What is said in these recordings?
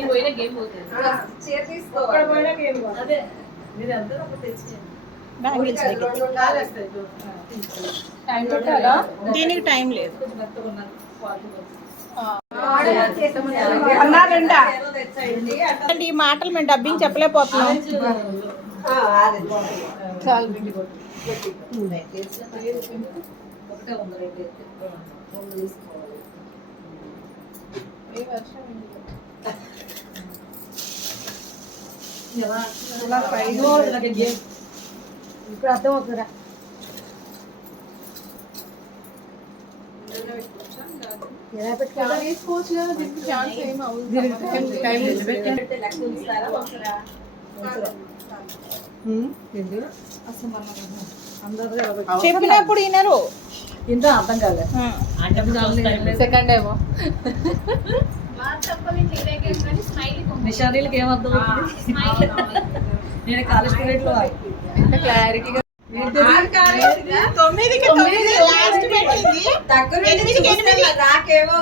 నేను పోయిన గేమ్ పోతుంది. బ్యాంగిల్స్ దీనికి టైం లేదు. అంటే ఈ మాటలు మేము డబ్బింగ్ చెప్పలేకపోతున్నాం. ఒకటే ఉంది రేట్ ఎత్తి. రెండు తీసుకోవాలి ఎలా? ఇదిగో ఇలాగే గేమ్ ఇప్పుడు అర్థం అవుతుందా ఎలా చెప్పినప్పుడు వినరు ఇంత అర్థం కాలేదు సెకండ్ ఏమో. నిషానీలకి ఏమర్థం నేను కాలేజ్ స్టూడెంట్లో. క్లారిటీగా తొమ్మిదికి తొమ్మిది. లాస్ట్ పెట్టింది. ఎనిమిదికి ఎనిమిది. నాకేమో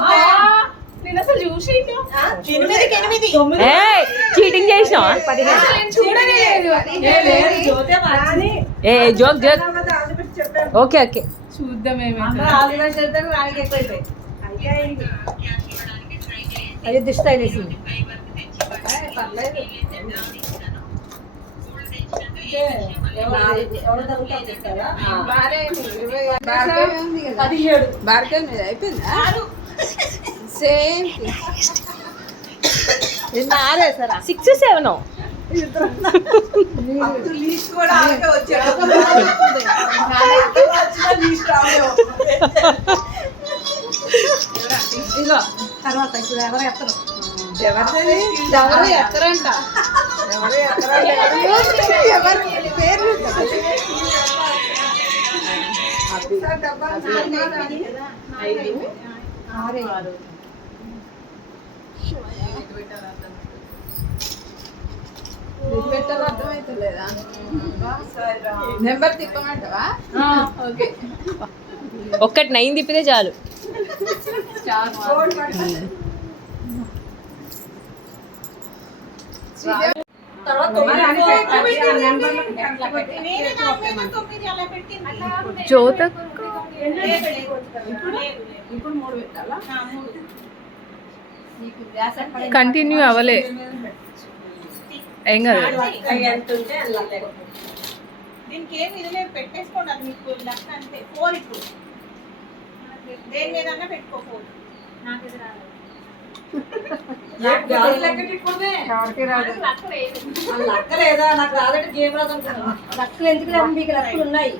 నేను అసలు చూసి ఎనిమిదికి ఎనిమిది. చీటింగ్ చేసినావా? చూడలేదు ఏ జోక్ జోక్. Okay okay. చూద్దాం అందరూ అదే దిష్ట తగ్గుతారు చెప్తారా పదిహేడు భార్గవ్ మీద అయిపోయిందా సేమ్ ఆరే సరే సిక్స్ సెవెన్ ఇదిగో తర్వాత ఇప్పుడు ఎవరు ఎత్తరు? ఎవరు ఎక్కరంట ఎవరు ఎత్తరు ఎవరు? పేరు? పెట్టారు అర్థమైతలేదా? నెంబర్ తిప్పమంటావా? ఓకే. ఒక్కటి నైన్ తిప్పితే చాలు. తర్వాత తొమ్మిది జ్యోత ఇప్పుడు మూడు పెట్టాలా కంటిన్యూ అవ్వలే ఏం కాదు ఎంత ఉంటే అలా దీనికి ఏమి ఇది లేదు పెట్టేసుకోండి అది మీకు లెక్క అంతే ఫోర్ ఇప్పుడు దేని మీద పెట్టుకో ఫోర్ గాలి లెక్క తిప్పుకోమే. ఎవరికి రాదు? ఆ లెక్క లేదా. నాకు రాదంటే గేమ్ రాదు లక్కలు ఎందుకు మీకు లక్కలు ఉన్నాయి.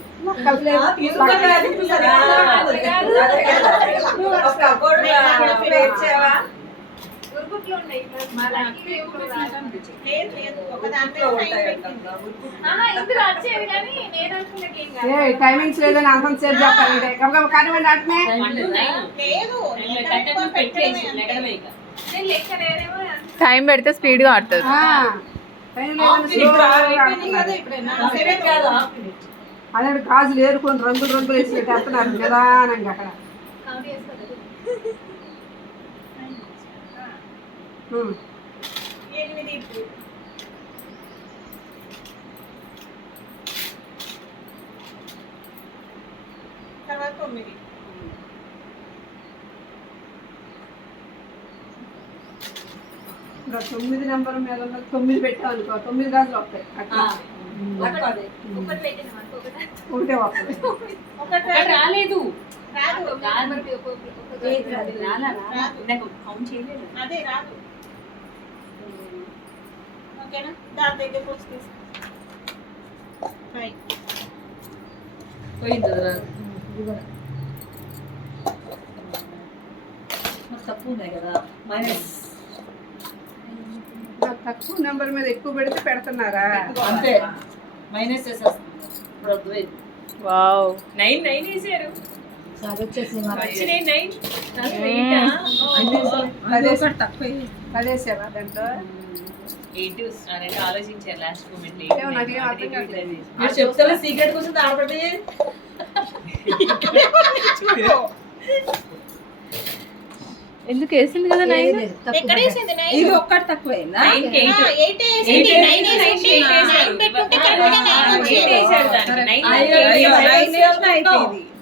టైమింగ్స్ లేదని అంతం సేపు చెప్తాను ఇదే. గబగబ కానివ్వండి అట్నే. టైం పెడితే స్పీడ్గా ఆడుతుంది. అదే గాజులు ఏరుకొని రంగులు రంగులు వేసి పెట్టేస్తున్నారు నిదానంగా అక్కడ. ఎనిమిది ఇప్పుడు. తర్వాత తొమ్మిది. ఇంకా తొమ్మిది నెంబర్ మీద తొమ్మిది పెట్టాం అనుకో తొమ్మిది గాజులు వస్తాయి అట్లా. ఒకటే రాలేదు. రాదు. రాదు? రాదు. అదే రాదు. ఓకేనా దాని దగ్గరకు వచ్చి తీసుకో తక్కువ ఉన్నాయి కదా మైనస్ తక్కువ నెంబర్ మీద ఎక్కువ పెడితే పెడుతున్నారా? అంతే. మైనస్ చేసేస్తుంది. వావ్ నైన్ నైన్ వేసారు. పదేసావా దాంట్లో? ఆలోచించారు లాస్ట్ మూమెంట్ సీక్రెట్ కోసం ఎందుకు వేసింది కదా నైన్? ఇది ఒక్కటి తక్కువైందా?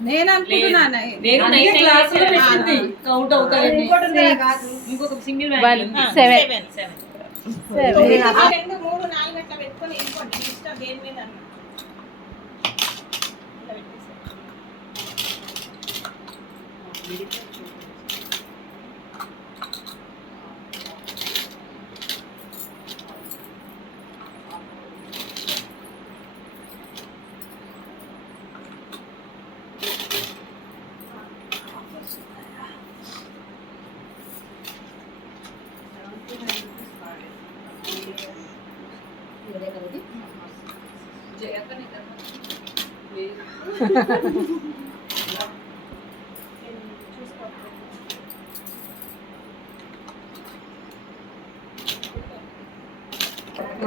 నైన్ అనుకుంటున్నాను ఇంకొక సింగిల్. సెవెన్ తొమ్మిది, రెండు మూడు నాలుగు అట్లా పెట్టుకొని వెళ్ళిపోండి మీ ఇష్టం దేని మీద అన్నా. ఇలా పెట్టేసేయండి.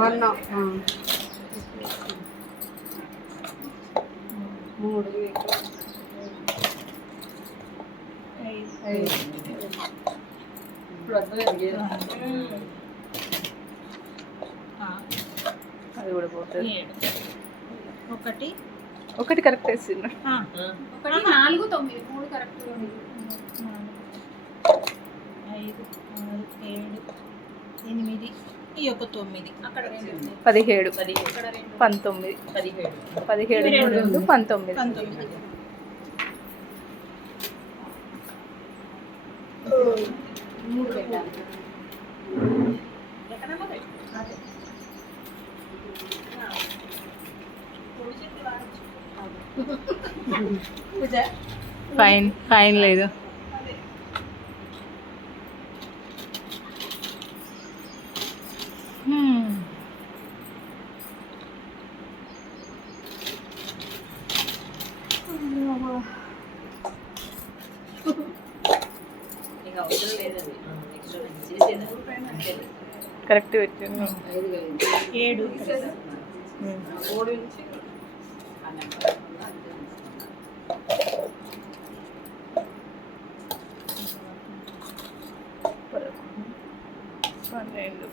వన్ మూడు ఐదు. ఇప్పుడు అర్థం కలిగేది. అది కూడా పోతుంది. ఒకటి ఒకటి కరెక్ట్ వేసిండు. ఆ, ఒకటి నాలుగు తొమ్మిది. మూడు కరెక్ట్ ఐదు ఆరు ఏడు ఎనిమిది ఈ ఒక తొమ్మిది. అక్కడ రెండు పదిహేడు. పదిహేడు. పంతొమ్మిది. పదిహేడు. పదిహేడు రెండు పంతొమ్మిది. పంతొమ్మిది. ఫైన్ ఫైన్ లేదు. అదే Hmm. ఇంకా రెండు.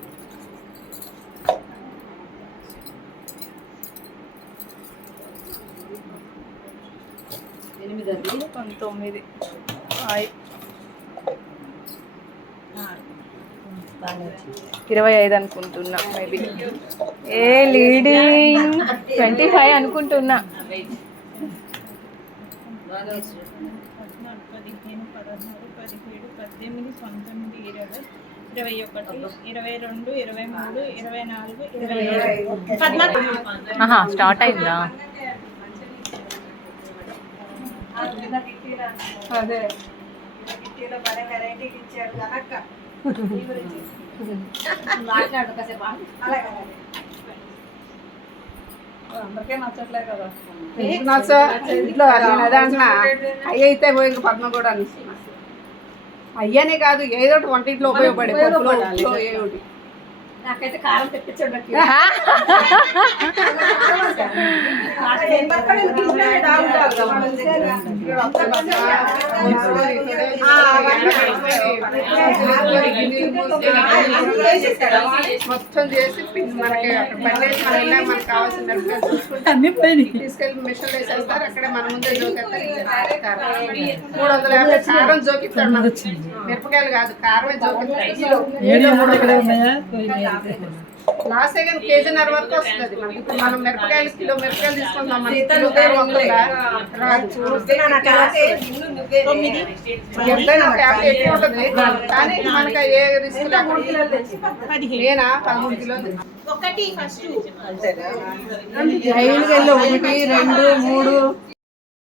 ఎనిమిది అండి. పంతొమ్మిది. ఇరవై ఐదు అనుకుంటున్నా మేబీ. ఏ లీడింగ్? ట్వంటీ ఫైవ్ అనుకుంటున్నా. పద్నాలుగు పదిహేను పదహారు పదిహేడు పద్దెనిమిది పంతొమ్మిది ఇరవై ఇరవై ఒకటి ఇరవై రెండు ఇరవై మూడు ఇరవై నాలుగు ఇరవై స్టార్ట్ అయిందా? అదే. మాట్లాడు కాసేపు అందరికీ నచ్చట్లే కదా. నచ్చ ఇంట్లో నేను అదే అంటున్నా అయ్యి అయితే పోయి పద్మ కూడా అనిస్తున్నా అయ్యనే కాదు ఏదో ఒకటి వంటింట్లో ఉపయోగపడే పప్పులో, ఉప్పులో ఏదో ఒకటి. నాకైతే కారం తెప్పించండి. మొత్తం చేసి మనకి అక్కడ బండేసి మనం మనకు కావాల్సిన తీసుకెళ్ళి మిషన్ వేసేస్తారు. అక్కడ మన ముందే జోకేస్తారు కారం. మూడు వందల యాభై కారం జోకిస్తాడు మనకి మిరపకాయలు కాదు కారమే జోకిస్తాడు లాస్ట్ కానీ కేజీన్నర వరకు వస్తుంది. మనకి ఇప్పుడు మనం మిరపకాయలు కిలో మిరపకాయలు తీసుకుందాం ఉంటుంది. కానీ మనకి ఏ రిస్క్ నేనా పదమూడు కిలోలు ఒకటి ఫస్ట్. ఒకటి రెండు మూడు.